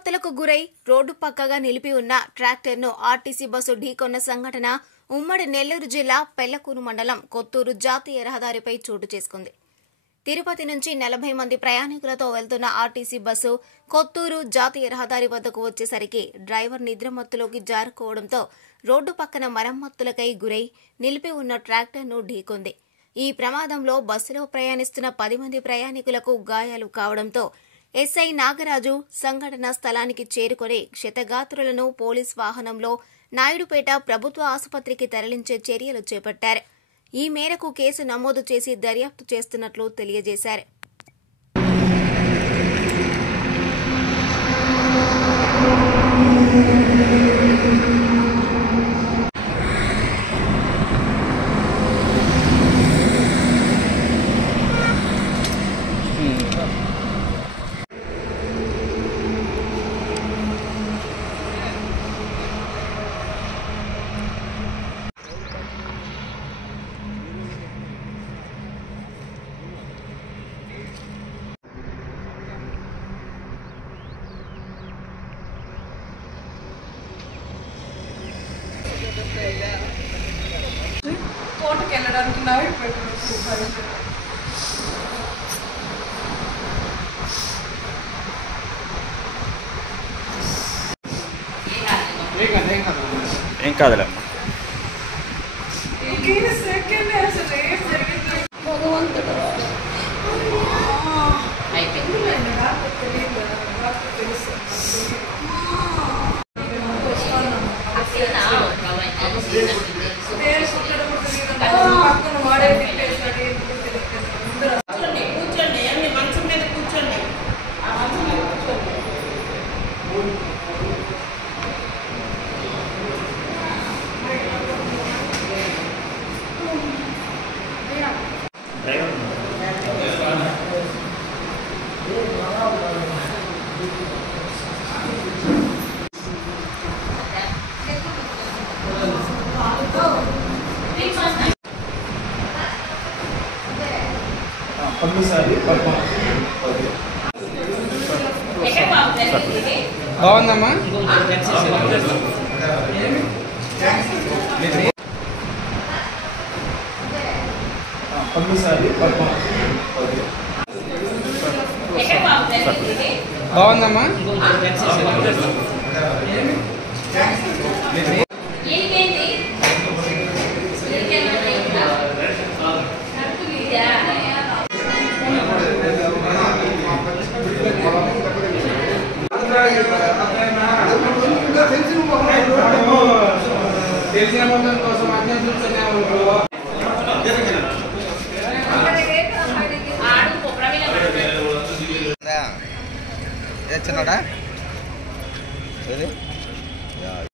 మరమ్మతులకు గురై రోడ్డు పక్కగా నిలిపి ఉన్న ట్రాక్టర్ను ఆర్టీసీ బస్సు ఢీకొన్న సంఘటన ఉమ్మడి నెల్లూరు జిల్లా పెళ్లకూరు మండలం కొత్తూరు జాతీయ రహదారిపై చోటు చేసుకుంది. తిరుపతి నుంచి 40 మంది ప్రయాణికులతో వెళ్తున్న ఆర్టీసీ బస్సు కొత్తూరు జాతీయ రహదారి వద్దకు వచ్చేసరికి డ్రైవర్ నిద్రమత్తులోకి జారుకోవడంతో రోడ్డు పక్కన మరమ్మతులకై గురై నిలిపి ఉన్న ట్రాక్టర్ను ఢీకొంది. ఈ ప్రమాదంలో బస్సులో ప్రయాణిస్తున్న 10 మంది ప్రయాణికులకు గాయాలు కావడంతో ఎస్ఐ నాగరాజు సంఘటనా స్థలానికి చేరుకుని క్షతగాత్రులను పోలీస్ వాహనంలో నాయుడుపేట ప్రభుత్వ ఆసుపత్రికి తరలించే చర్యలు చేపట్టారు. ఈ మేరకు కేసు నమోదు చేసి దర్యాప్తు చేస్తున్నట్లు తెలియజేశారు. కోర్టుకి వెళ్ళడానికి నాయుడుపేట ఏం కాదులేమ్మా. సెకండ్ అసలు ఏం జరిగింది భగవంతుడు తెలుసు. పక్కన వాడే తిప్పేసాడు. కూర్చోండి, అన్ని మంచం మీద కూర్చోండి. ఆ మంచం మీద కూర్చోండి. బాగుందమ్మా. బాగుందమ్మా. తెలిసిన మొత్తం కోసం అర్థం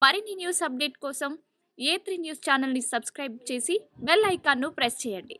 మరిన్ని న్యూస్ అప్డేట్ కోసం A3 న్యూస్ ఛానల్ ని సబ్స్క్రైబ్ చేసి బెల్ ఐకాన్ ను ప్రెస్ చేయండి.